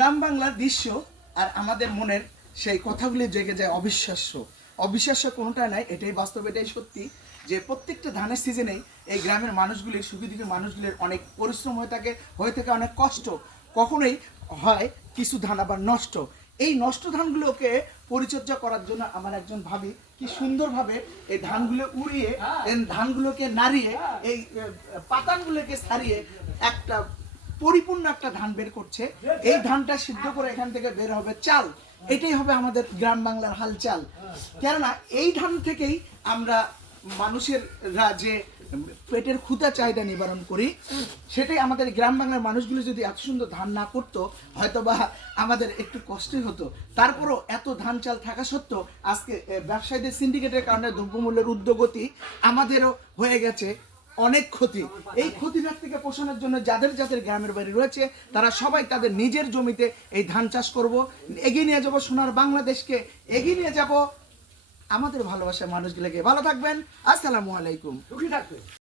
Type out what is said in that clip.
গ্রাম বাংলার দৃশ্য আর আমাদের মনের সেই কথাগুলি জেগে যায় অবিশ্বাস্য। অবিশ্বাস্য কোনোটা নাই, এটাই বাস্তব, এটাই সত্যি যে প্রত্যেকটা ধানের সিজনেই এই গ্রামের মানুষগুলির, সুখী দুঃখী মানুষগুলির অনেক পরিশ্রম হয়ে থাকে অনেক কষ্ট। কখনোই হয় কিছু ধান আবার নষ্ট। এই নষ্ট ধানগুলোকে পরিচর্যা করার জন্য আমার একজন ভাবি কি সুন্দরভাবে এই ধানগুলো উড়িয়ে, এই ধানগুলোকে নাড়িয়ে, এই পাতানগুলোকে ছাড়িয়ে একটা পরিপূর্ণ একটা ধান বের করছে। এই ধানটা সিদ্ধ করে এখান থেকে বের হবে চাল। এটাই হবে আমাদের গ্রাম বাংলার হালচাল। কেননা এই ধান থেকেই আমরা মানুষের যে পেটের ক্ষুধা চাহিদা নিবারণ করি, সেটাই আমাদের গ্রাম বাংলার মানুষগুলো যদি এত সুন্দর ধান না করতো হয়তো বা আমাদের একটু কষ্টই হতো। তারপরও এত ধান চাল থাকা সত্ত্বেও আজকে ব্যবসায়ীদের সিন্ডিকেটের কারণে দ্রব্যমূল্যের ঊর্ধ্বগতি আমাদেরও হয়ে গেছে অনেক ক্ষতি। এই ক্ষতিটার থেকে পোষণের জন্য যাদের যাদের গ্রামের বাড়ি রয়েছে তারা সবাই তাদের নিজের জমিতে এই ধান চাষ করব, এগিয়ে নিয়ে যাব সোনার বাংলাদেশকে, এগিয়ে নিয়ে যাব আমাদের ভালোবাসার মানুষগুলোকে। ভালো থাকবেন, আসসালামু আলাইকুম। সুখী থাকবে।